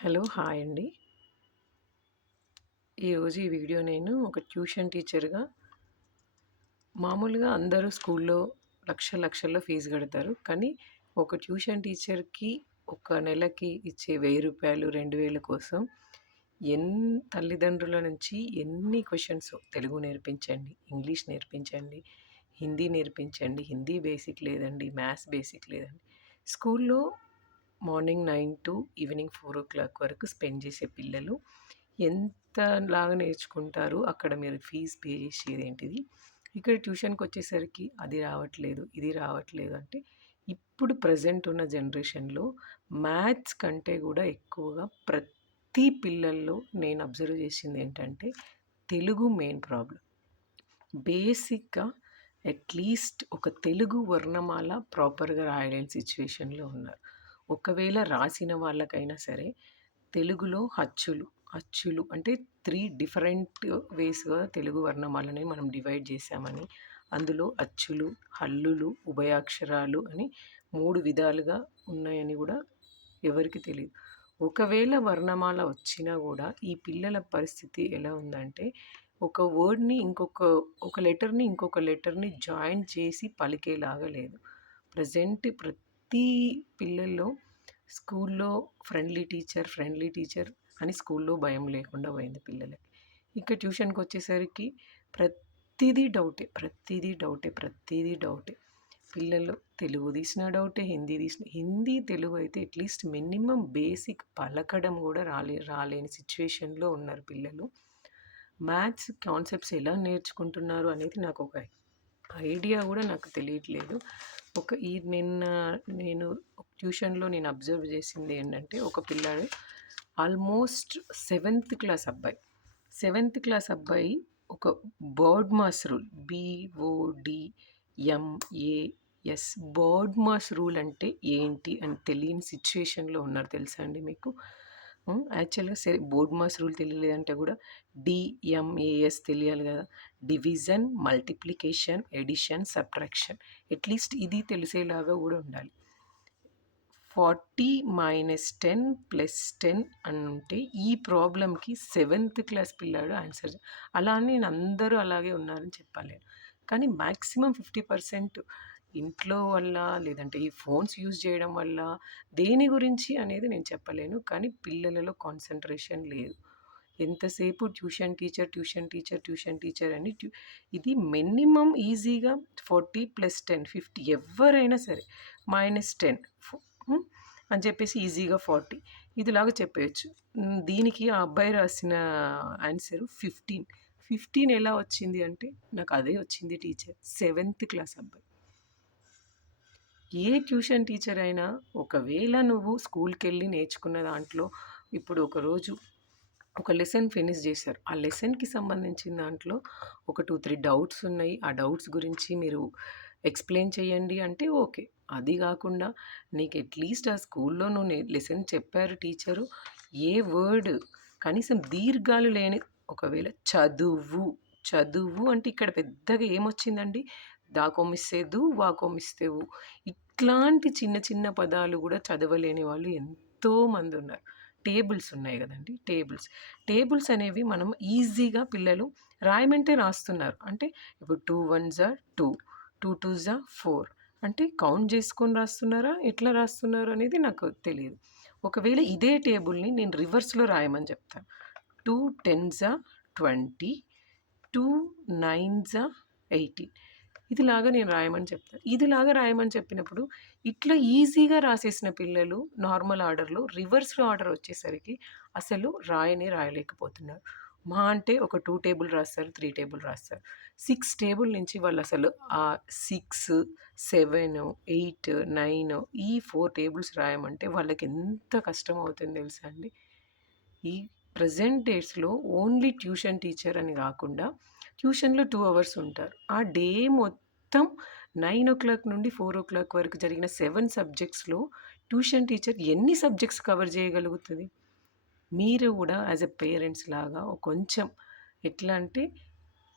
Hello! Hi అండి. ఈరోజు ఈ వీడియో నేను ఒక ట్యూషన్ టీచర్‌గా మామూలుగా అందరూ స్కూల్లో లక్షల్లో ఫీజు కడతారు. కానీ ఒక ట్యూషన్ టీచర్‌కి ఒక నెలకి ఇచ్చే రూ. 1000, 2000 కోసం ఎన్ తల్లిదండ్రుల నుంచి ఎన్ని క్వెషన్సో తెలుగు నేర్పించండి, ఇంగ్లీష్ నేర్పించండి, హిందీ నేర్పించండి, హిందీ బేసిక్ లేదండి, మ్యాథ్స్ బేసిక్ లేదండి. స్కూల్లో మార్నింగ్ 9 టు ఈవినింగ్ 4:00 వరకు స్పెండ్ చేసే పిల్లలు ఎంతలాగా నేర్చుకుంటారు. అక్కడ మీరు ఫీజ్ పే చేసేదేంటిది. ఇక్కడ ట్యూషన్‌కొచ్చేసరికి అది రావట్లేదు, ఇది రావట్లేదు అంటే ఇప్పుడు ప్రెజెంట్ ఉన్న జనరేషన్‌లో మ్యాథ్స్ కంటే గూడా ఎక్కువగా ప్రతి పిల్లల్లో నేను అబ్జర్వ్ చేసిందేంటంటే తెలుగు మెయిన్ ప్రాబ్లమ్. బేసిక్‌గా అట్‌లీస్ట్ ఒక తెలుగు వర్ణమాల ప్రాపర్‌గా రాయలేని సిట్యుయేషన్‌లో ఉన్నారు. ఒకవేళ రాసిన వాళ్ళకైనా సరే తెలుగులో అచ్చులు అంటే 3 డిఫరెంట్ వేస్‌గా తెలుగు వర్ణమాలని మనం డివైడ్ చేశామని, అందులో అచ్చులు, హల్లులు, ఉభయాక్షరాలు అని 3 విధాలుగా ఉన్నాయని గూడా ఎవరికీ తెలీదు. ఒకవేళ వర్ణమాల వచ్చినా గూడా ఈ పిల్లల పరిస్థితి ఎలా ఉందంటే, ఒక లెటర్‌ని ఇంకొక లెటర్‌ని జాయిన్ చేసి పలికేలాగా లేదు. ప్రతి పిల్లల్లో స్కూల్లో ఫ్రెండ్లీ టీచర్ అని స్కూల్లో భయం లేకుండా పోయింది పిల్లలకి. ఇక ట్యూషన్‌కొచ్చేసరికి ప్రతీదీ డౌటే. పిల్లలు తెలుగు తీసినా డౌటే, హిందీ, తెలుగు అయితే అట్‌లీస్ట్ మినిమమ్ బేసిక్ పలకడం గూడా రాలేని సిట్యుయేషన్‌లో ఉన్నారు పిల్లలు. మ్యాథ్స్ కాన్సెప్ట్స్ ఎలా నేర్చుకుంటున్నారు అనేది నాకొక ఐడియా గూడా నాకు తెలియట్లేదు. నిన్న నేను ట్యూషన్‌లో నేను అబ్జర్వ్ చేసింది ఏంటంటే, ఒక పిల్లాడు ఆల్మోస్ట్ సెవెంత్ క్లాస్ అబ్బాయి ఒక bird mass rule BODMAS bird mass rule అంటే ఏంటి అని తెలియని సిట్యుయేషన్‌లో ఉన్నారు తెలుసా అండి మీకు? యాక్చువల్‌గా బోర్డ్ మాస్ రూల్ తెలియలేదంటే కూడా DMAS తెలియాలి కదా! Division, multiplication, addition, subtraction at least ఇది తెలిసేలాగా కూడా ఉండాలి. 40 - 10 + 10 అంటే ఈ ప్రాబ్లమ్‌కి సెవెంత్ క్లాస్ పిల్లాడు ఆన్సర్ అలా అని నేను అందరూ అలాగే ఉన్నారని చెప్పలేను. కానీ మాక్సిమం 50% ఇంట్లో వల్ల, లేదంటే ఈ ఫోన్స్ యూజ్ చేయడం వల్ల, దేని గురించి అనేది నేను చెప్పలేను. కానీ పిల్లలలో కాన్సంట్రేషన్ లేదు. ఎంతసేపు ట్యూషన్ టీచర్ అని ఇది మినిమమ్ ఈజీగా 40 + 10 50 ఎవ్వరైనా సరే -10 అని చెప్పేసి ఈజీగా 40 ఇదిలాగా చెప్పేయొచ్చు. దీనికి ఆ అబ్బాయి రాసిన ఆన్సరు 15. 15 ఎలా వచ్చింది అంటే నాకు అదే వచ్చింది టీచర్. సెవెంత్ క్లాస్ అబ్బాయి. ఏ ట్యూషన్ టీచర్ అయినా ఒకవేళ నువ్వు స్కూల్‌కెళ్ళి నేర్చుకున్న దాంట్లో ఇప్పుడు ఒకరోజు ఒక లెసన్ ఫినిష్ చేశారు. ఆ లెసన్‌కి సంబంధించిన దాంట్లో ఒక 2, 3 డౌట్స్ ఉన్నాయి. ఆ డౌట్స్ గురించి మీరు ఎక్స్‌ప్లెయిన్ చేయండి అంటే ఓకే. అది గాకుండా నీకు అట్‌లీస్ట్ ఆ స్కూల్‌లో నువ్వు లెసన్ చెప్పారు టీచరు. ఏ వర్డ్ కనీసం దీర్ఘాలు లేని ఒకవేళ చదువు అంటే ఇక్కడ పెద్దగా ఏమొచ్చిందండి? దాకొమ్మిస్తే దు, వాకొమ్మిస్తే వు. ఇట్లాంటి చిన్న చిన్న పదాలు గూడా చదవలేని వాళ్ళు ఎంతోమందున్నారు. టేబుల్స్ ఉన్నాయి గదండీ! టేబుల్స్ అనేవి మనం ఈజీగా పిల్లలు రాయమంటే రాస్తున్నారు. అంటే ఇప్పుడు 2 1 2, 2 2 4 అంటే కౌంట్ జేసుకొని రాస్తున్నారా? ఎట్లా రాస్తున్నారు అనేది నాకు తెలీదు. ఒకవేళ ఇదే టేబుల్‌ని నేను రివర్స్‌లో రాయమని చెప్తాను. 2 10 20, 2 9 18 ఇదిలాగా నేను రాయమని చెప్తాను. ఇదిలాగా రాయమని చెప్పినప్పుడు ఇట్లా ఈజీగా రాసేసిన పిల్లలు నార్మల్ ఆర్డర్‌లో రివర్స్‌లో ఆర్డర్ వచ్చేసరికి అసలు రాయలేకపోతున్నారు. మహా అంటే ఒక 2 టేబుల్ రాస్తారు, 3 టేబుల్ రాస్తారు. 6 టేబుల్ నుంచి వాళ్ళసలు 6, 7, 8, 9 ఈ 4 టేబుల్స్ రాయమంటే వాళ్ళకెంత కష్టమవుతుందో తెలుసా అండి? ఈ ప్రెజెంట్ డేస్‌లో ఓన్లీ ట్యూషన్ టీచర్ అని గాకుండా ట్యూషన్‌లో 2 అవర్స్ ఉంటారు. ఆ డే మొత్తం 9:00 నుండి 4:00 వరకు జరిగిన 7 సబ్జెక్ట్స్‌లో ట్యూషన్ టీచర్ ఎన్ని సబ్జెక్ట్స్ కవర్ చేయగలుగుతది? మీరు గూడా యాస్ ఎ పేరెంట్స్ లాగా కొంచెం ఎట్లా అంటే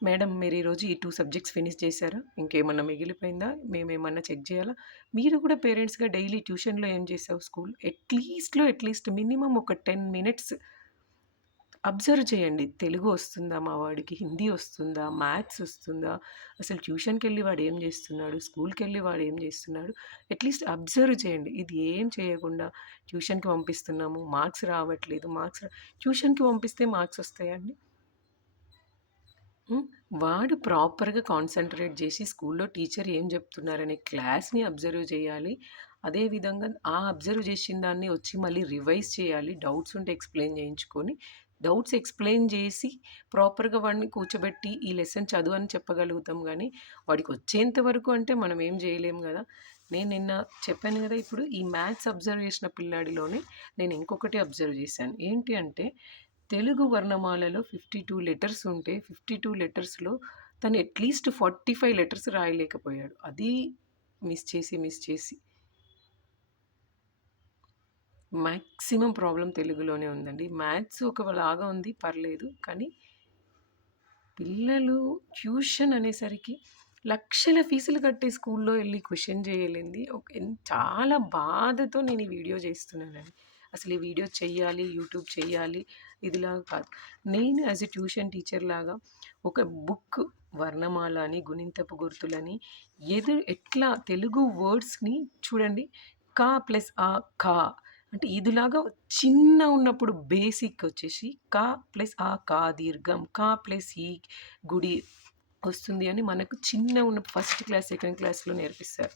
మేడం మీరు ఈరోజు ఈ 2 సబ్జెక్ట్స్ ఫినిష్ చేశారా? ఇంకేమన్నా మిగిలిపోయిందా? మేమేమన్నా చెక్ జేయాలా? మీరు కూడా పేరెంట్స్‌గా డైలీ ట్యూషన్‌లో ఏం చేసావు స్కూల్? అట్‌లీస్ట్ మినిమమ్ ఒక 10 మినిట్స్ అబ్జర్వ్ చేయండి. తెలుగు వస్తుందా మా వాడికి? హిందీ వస్తుందా? మ్యాథ్స్ వస్తుందా? అసలు ట్యూషన్‌కెళ్ళి వాడు ఏం జేస్తున్నాడు? స్కూల్‌కెళ్ళి వాడు ఏం జేస్తున్నాడు? అట్‌లీస్ట్ అబ్జర్వ్ చేయండి. ఇది ఏం చేయకుండా ట్యూషన్‌కి పంపిస్తున్నాము, మార్క్స్ రావట్లేదు, ట్యూషన్‌కి పంపిస్తే మార్క్స్ వస్తాయా అండి? హ్మ్. వాడు ప్రాపర్‌గా కాన్సంట్రేట్ జేసి స్కూల్‌లో టీచర్ ఏం జెప్తున్నారనే క్లాస్‌ని అబ్జర్వ్ జేయాలి. అదే విధంగా ఆ అబ్జర్వ్ జేసిన దాన్ని వచ్చి మళ్ళీ రివైజ్ చేయాలి. డౌట్స్ ఉంటే ఎక్స్‌ప్లెయిన్ జేయించుకొని, డౌట్స్ ఎక్స్‌ప్లెయిన్ జేసి ప్రాపర్‌గా వాడిని కూర్చోబెట్టి ఈ లెసన్ చదువు అని చెప్పగలుగుతాం గానీ, వాడికి వచ్చేంత వరకు అంటే మనం ఏం జేయలేం గదా! నేను నిన్న చెప్పాను గదా! ఇప్పుడు ఈ మ్యాథ్స్ అబ్జర్వ్ జేసిన పిల్లాడిలోనే నేను ఇంకొకటి అబ్జర్వ్ జేశాను. ఏంటి అంటే తెలుగు వర్ణమాలలో 52 లెటర్స్ ఉంటే 52 లెటర్స్‌లో తను అట్‌లీస్ట్ 45 లెటర్స్ రాయలేకపోయాడు. అది మిస్ చేసి మాక్సిమం ప్రాబ్లమ్ తెలుగులోనే ఉందండి. మ్యాథ్స్ ఒకలాగా ఉంది పర్లేదు. కానీ పిల్లలు ట్యూషన్ అనేసరికి లక్షల ఫీజులు కట్టి స్కూల్లో ఎళ్లి క్వెషన్ చేయలేనిది చాలా బాధతో నేను ఈ వీడియో చేస్తున్నానండి. అసలు ఈ వీడియో చెయ్యాలి, యూట్యూబ్ చెయ్యాలి ఇదిలాగా కాదు. నేను యాస్ ఎ ట్యూషన్ టీచర్‌లాగా ఒక బుక్ వర్ణమాల అని, గుణింతపు గుర్తులని ఎట్లా తెలుగు వర్డ్స్‌ని చూడండి. క ప్లస్ ఆ, క అంటే ఇదిలాగా ఉన్నప్పుడు బేసిక్ వచ్చేసి క ప్లస్ ఆ కా దీర్ఘం, క ప్లస్ ఈ గుడి వస్తుంది అని మనకు ఉన్న ఫస్ట్ క్లాస్, సెకండ్ క్లాస్‌లో నేర్పిస్తారు.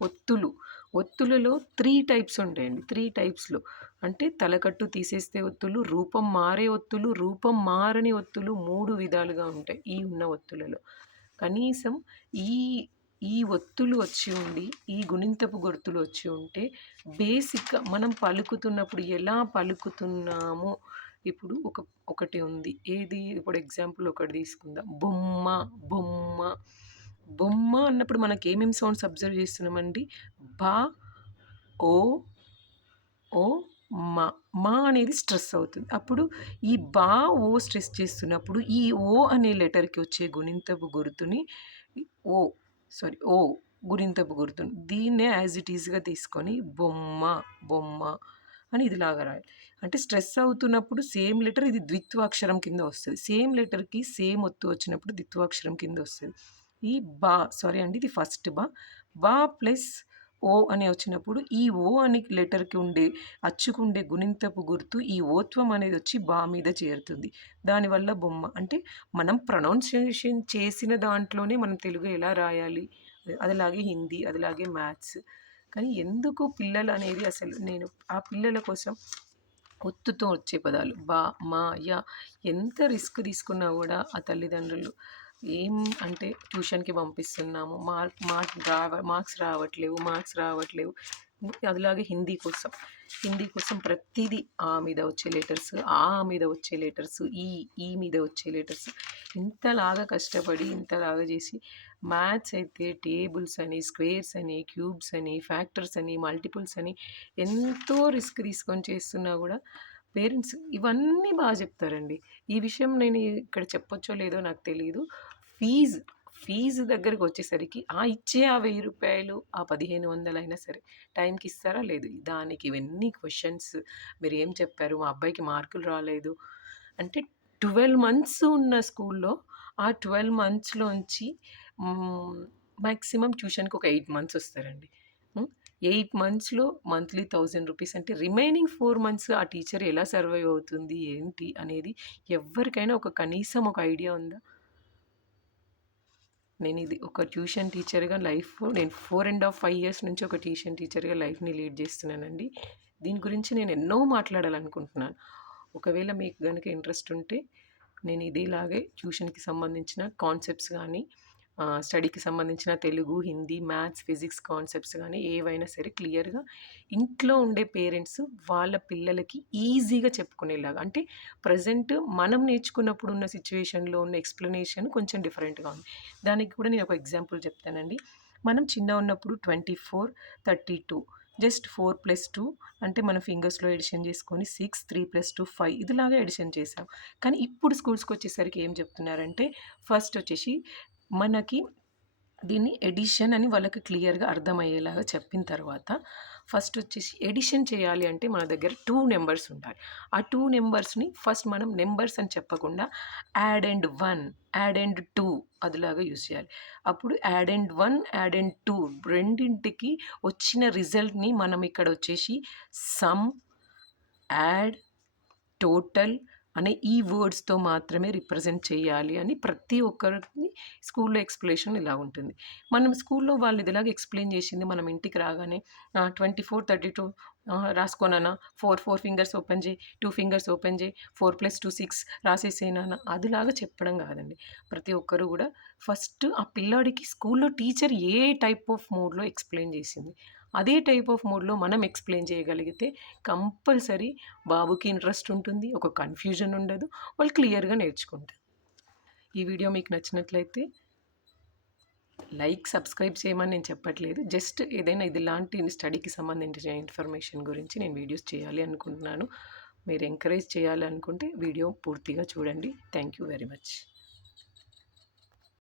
ఒత్తులు. ఒత్తులలో 3 టైప్స్ ఉంటాయండి. 3 టైప్స్‌లో అంటే తలకట్టు తీసేస్తే ఒత్తులు, రూపం మారే ఒత్తులు, రూపం మారని ఒత్తులు 3 విధాలుగా ఉంటాయి ఈ ఉన్న ఒత్తులలో. కనీసం ఈ ఈ ఒత్తులు వచ్చి ఉండి, ఈ గుణింతపు గుర్తులు వచ్చి ఉంటే బేసిక్‌గా మనం పలుకుతున్నప్పుడు ఎలా పలుకుతున్నామో ఇప్పుడు ఒకటి ఉంది. ఏది ఇప్పుడు ఎగ్జాంపుల్ ఒకటి తీసుకుందాం. బొమ్మ, బొమ్మ, బొమ్మ అన్నప్పుడు మనకేమేం సౌండ్స్ అబ్జర్వ్ చేస్తున్నామండి? బ, ఓ, ఓ, మ. అనేది స్ట్రెస్ అవుతుంది. అప్పుడు ఈ బా, ఓ స్ట్రెస్ చేస్తున్నప్పుడు ఈ ఓ అనే లెటర్‌కి వచ్చే గుణింతపు గుర్తుని ఓ ఓ గుణింతపు గుర్తుని దీన్నే యాజ్ ఇట్ ఈస్‌గా తీసుకొని బొమ్మ, బొమ్మ అని ఇదిలాగా రాయాలి. అంటే స్ట్రెస్ అవుతున్నప్పుడు సేమ్ లెటర్ ఇది ద్విత్వాక్షరం కింద వస్తది. సేమ్ లెటర్‌కి సేమ్ ఒత్తు వచ్చినప్పుడు ద్విత్వాక్షరం కింద వస్తది. ఈ బా సారీ అండి ఇది ఫస్ట్ బా. బా ప్లస్ ఓ అని వచ్చినప్పుడు ఈ ఓ అని లెటర్‌కి అచ్చుకుండే గుణింతపు గుర్తు ఈ ఓత్వం అనేది వచ్చి బా మీద చేరుతుంది. దానివల్ల బొమ్మ. అంటే మనం ప్రొనౌన్సియేషన్ చేసిన దాంట్లోనే మనం తెలుగు ఎలా రాయాలి? అదిలాగే హిందీ, అదిలాగే మ్యాథ్స్. కానీ ఎందుకు పిల్లలనేది అసలు నేను ఆ పిల్లల కోసం ఒత్తుతో వచ్చే పదాలు మా, యా ఎంత రిస్క్ తీసుకున్నా గూడా ఆ తల్లిదండ్రులు ఏం అంటే ట్యూషన్‌కి పంపిస్తున్నాము. మార్క్స్ రావట్లేవు. అదిలాగే హిందీ కోసం ప్రతీదీ ఆ మీద వచ్చే లెటర్స్, ఆ మీద వచ్చే లెటర్స్, ఈ మీద వచ్చే లెటర్స్ ఇంతలాగా కష్టపడి, ఇంతలాగా చేసి మ్యాథ్స్ అయితే టేబుల్స్ అని, స్క్వేర్స్ అని, క్యూబ్స్ అని, ఫ్యాక్టర్స్ అని, మల్టిపుల్స్ అని ఎంతో రిస్క్ తీసుకొని చేస్తున్నా గూడా పేరెంట్స్ ఇవన్నీ చెప్తారండి. ఈ విషయం నేను ఇక్కడ చెప్పొచ్చో లేదో నాకు తెలీదు. ఫీజ్ ఫీజు దగ్గరకొచ్చేసరికి ఇచ్చే ఆ రూ. 1000 ఆ 1500 అయినా సరే టైంకి ఇస్తారా? లేదు. దానికి ఇవన్నీ క్వెషన్స్ మీరేం చెప్పారు? మా అబ్బాయికి మార్కులు రాలేదు. అంటే 12 మంత్స్ ఉన్న స్కూల్‌లో ఆ 12 మంత్స్‌లోంచి హ్మ్, మాక్సిమం ట్యూషన్‌కి ఒక 8 మంత్స్ వస్తారండి. హ్మ్. 8 మంత్స్‌లో మంత్లీ రూ. 1000 అంటే రిమైనింగ్ 4 మంత్స్ ఆ టీచర్ ఎలా సర్వైవ్ అవుతుంది? ఏంటి? అనేది ఎవ్వరికైనా కనీసం ఒక ఐడియా ఉందా? నేనిది ఒక ట్యూషన్ టీచర్‌గా నేను 5 ఇయర్స్ నుంచి ఒక ట్యూషన్ టీచర్‌గా లైఫ్‌ని లీడ్ చేస్తున్నానండి. దీని గురించి నేను ఎన్నో మాట్లాడాలనుకుంటున్నాను. ఒకవేళ మీకు గనుక ఇంట్రెస్ట్ ఉంటే నేను ఇదేలాగే ట్యూషన్‌కి సంబంధించిన కాన్సెప్ట్స్ గానీ, స్టడీకి సంబంధించిన Telugu, Hindi, maths, physics concepts గానీ ఏవైనా సరే క్లియర్‌గా ఇంట్లో ఉండే పేరెంట్స్ వాళ్ళ పిల్లలకి ఈజీగా చెప్పుకునేలాగా అంటే ప్రెజెంట్ మనం నేర్చుకున్నప్పుడు ఉన్న సిట్యుయేషన్‌లో ఉన్న ఎక్స్‌ప్లనేషన్ కొంచెం డిఫరెంట్‌గా ఉంది. దానికి కూడా నేను ఒక ఎగ్జాంపుల్ చెప్తానండి. మనం చిన్నగున్నప్పుడు 24, 32 జస్ట్ 4+2 అంటే మన ఫింగర్స్‌లో ఎడిషన్ చేసుకొని 6, 3+2 5 ఇదిలాగా ఎడిషన్ చేసాం. కానీ ఇప్పుడు స్కూల్స్‌కొచ్చేసరికి ఏం చెప్తున్నారంటే ఫస్ట్ వచ్చేసి మనకి దీన్ని ఎడిషన్ అని వాళ్ళకి క్లియర్‌గా అర్థమయ్యేలాగా చెప్పిన తర్వాత ఫస్ట్ వచ్చేసి ఎడిషన్ చేయాలి అంటే మన దగ్గర 2 నంబర్స్ ఉండాలి. ఆ 2 నంబర్స్‌ని ఫస్ట్ మనం నంబర్స్ అని చెప్పకుండా యాడ్ అండ్ 1, యాడ్ అండ్ 2 అదిలాగా యూజ్ చేయాలి. అప్పుడు యాడ్ అండ్ 1, యాడ్ అండ్ 2 రెండింటికి వచ్చిన రిజల్ట్‌ని మనం ఇక్కడ వచ్చేసి సమ్, యాడ్, టోటల్ అనే ఈ వర్డ్స్‌తో మాత్రమే రిప్రజెంట్ చేయాలి అని ప్రతి ఒక్కరికి స్కూల్‌లో ఎక్స్‌ప్లనేషన్ ఇలా ఉంటుంది. మనం స్కూల్‌లో వాళ్ళు ఇదిలాగా ఎక్స్‌ప్లెయిన్ చేసింది మనం ఇంటికి రాగానే 24, 32 రాసుకో నాన్న 4 ఫింగర్స్ ఓపెన్ చేయి, 2 ఫింగర్స్ ఓపెన్ చేయి, 4+2 6 రాసేసేయి నాన్న అదిలాగా చెప్పడం కాదండి. ప్రతి ఒక్కరు కూడా ఫస్ట్ ఆ పిల్లాడికి స్కూల్‌లో టీచర్ ఏ టైప్ ఆఫ్ మోడ్‌లో ఎక్స్‌ప్లెయిన్ చేసింది. అదే టైప్ ఆఫ్ మోడ్‌లో మనం ఎక్స్‌ప్లెయిన్ చేయగలిగితే కంపల్సరీ బాబుకి ఇంట్రెస్ట్ ఉంటుంది. ఒక కన్‌ఫ్యూజన్ ఉండదు. వాళ్ళు క్లియర్‌గా నేర్చుకుంటారు. ఈ వీడియో మీకు నచ్చినట్లయితే లైక్, సబ్స్క్రైబ్ చేయమని నేను చెప్పట్లేదు. జస్ట్ ఏదైనా ఇలాంటి స్టడీకి సంబంధించిన ఇన్ఫర్మేషన్ గురించి నేను వీడియోస్ చేయాలి అనుకుంటున్నాను. మీరు ఎంకరేజ్ చేయాలనుకుంటే వీడియో పూర్తిగా చూడండి. Thank you very much.